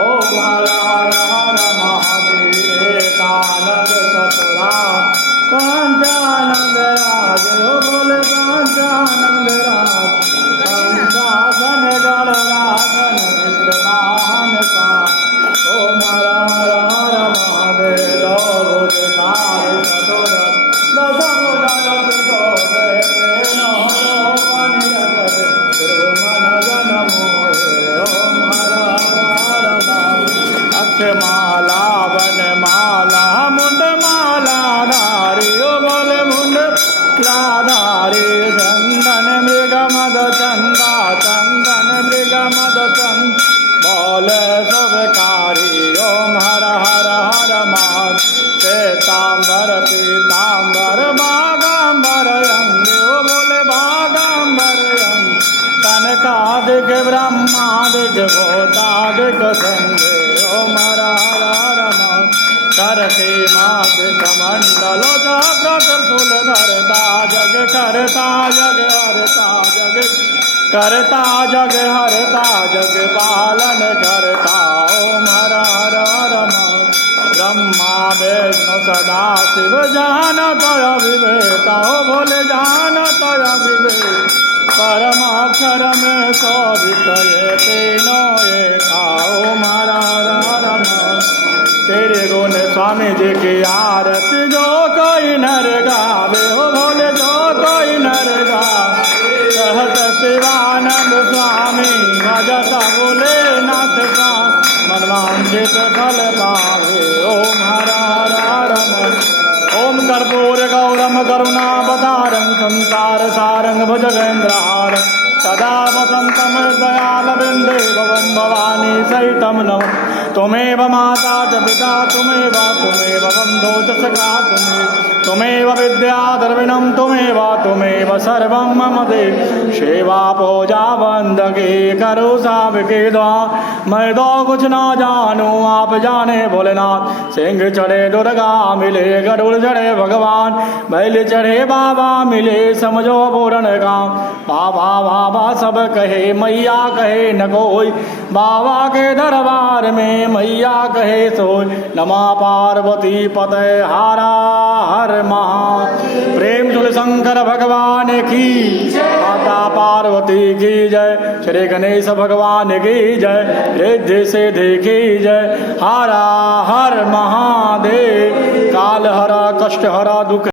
ओम हर हर हर महावीर कानन चतुरा पंचानंद राज हो बोले पंचानंद राज पंचासन गणराजन विद्यमान का ओम हर हर हर महादेव भुजकार चतुर दश माला वन माला मुंड माला धारी ओ बोल मुंड लाधारी चंदन मृग मद चंदा चंदन मृग मद चंद बोल सबकारी ओम हर हर हर मान श्वेतांबर पीतांबर बागांबर अंग ओ बोले बागांबर अंग कनकादिक ब्रह्मादिक भूतादिक संगे ओम हर हर हर मान करते मादिक मंडल जगत सुल धरता जग करता जग हरता जग करता जग हरता जग पालन करता ओम हर हर हर मान ब्रह्मा विष्णु सदा शिव जानत अविवेक ओ बोले जानत अविवेक परमाक्षर में शोभित ये तीनों एका ओम हर हर हर मान तेरे गुण स्वामी जी की आरती जो कोई नर गावे हो बोले जो कोई नर गावे कहत शिवानंद स्वामी भजत बोले नाथ स्वामी मनवांछित फल पावे ओम हर हर हर मान ओम कर्पूर गौरम करुणावतारं संसार सारं भुजगेन्द्रहारं सदा वसन्तं दयालविन्दे भवं भवानी सहितं नम त्वमेव माता च पिता त्वमेव बन्धो च सखा त्वमेव विद्या द्रविणं त्वमेव सर्वं मम देव सेवा पूजा बंदगी करो सबके द्वार मैं तो कुछ ना जानूं आप जाने भोलेनाथ सिंह चढ़े दुर्गा मिले गरुड़ चढ़े भगवान बैल चढ़े बाबा मिले समझो पूर्ण काम बाबा बाबा सब कहे मैया कहे न कोई बाबा के दरबार में मैया कहे सोई नमा पार्वती पते हारा हर महा प्रेम तुल शंकर भगवान की माता पार्वती की जय श्री गणेश भगवान की जय रिद्धि से देखी जय हारा हर महादेव काल हरा कष्ट हरा दुख